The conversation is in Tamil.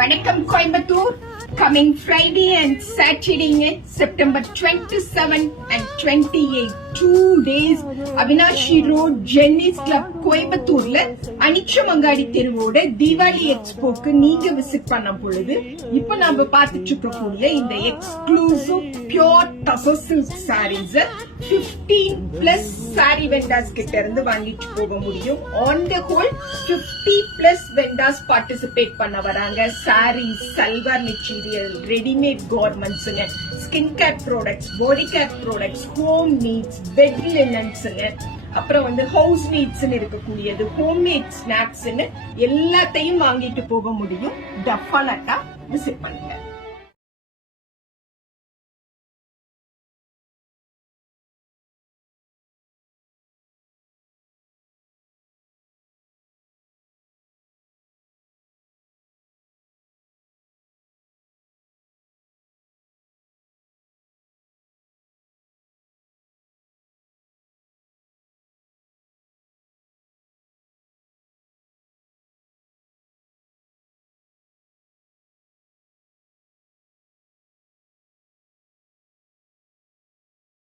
வணக்கம் Coimbatore. Coming Friday and Saturday, September 27 and 28, 2 days, Avinashi Road, Jenny's Club, கோயம்புத்தூர்ல அனிச்சமங்காடி தெருவோட தீபாவளி எக்ஸ்போக்கு நீங்க விசிட் பண்ண பொழுது இப்ப நாம பார்த்துட்டு இருக்கக்கூடிய இந்த exclusive pure tussar silk saris 15+ sari vendors கிட்ட இருந்து வாங்கிட்டு போக முடியும். On the whole 50+ vendors participate பண்ண வராங்க. Saris, salwar material, readymade garments, skin care products, body care products, home needs, bed linens, அப்புறம் ஹவுஸ் நீட்ஸ் இருக்கக்கூடியது, ஹோம்மேட் ஸ்நாக்ஸ் எல்லாத்தையும் வாங்கிட்டு போக முடியும். டெஃபினட்டா விசிட் பண்ணுங்க.